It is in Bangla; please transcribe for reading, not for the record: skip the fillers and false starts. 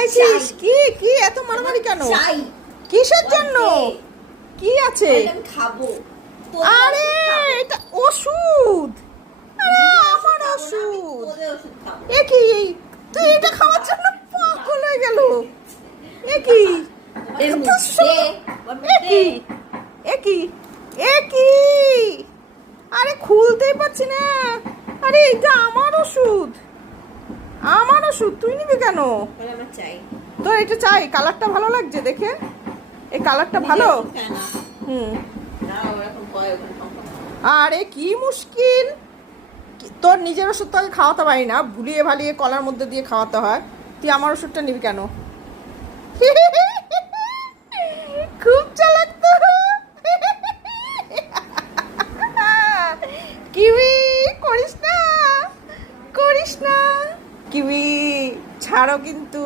চাইছিস কি কি এত মারামারি কেন? চাই। কিসের জন্য? কি আছে? আমি খাবো। আরে এটা ওষুধ। আরে আমার ওষুধ। এ কি তুই এটা খাওয়ার জন্য পাগল হয়ে গেল? এ কি এর মধ্যে এ কি এ কি এ কি? আরে খুলতেই পারছি না। আরে এটা আমার ওষুধ, আমার ওষুধ, তুই নিবি কেন? আমার চাই। তোর এটা চাই? কালারটা ভালো লাগছে দেখে, এই কালারটা ভালো। হুম। আরে কি মুশকিল, তোর নিজের ওষুধ তোকে খাওয়াতে পারি না, ভুলিয়ে ভালিয়ে কলার মধ্যে দিয়ে খাওয়াতে হয়, তুই আমার ওষুধটা নিবি কেন? খুব চালাক তো। কিউই করিস না, করিস না কিউই, ছাড়ো কিন্তু।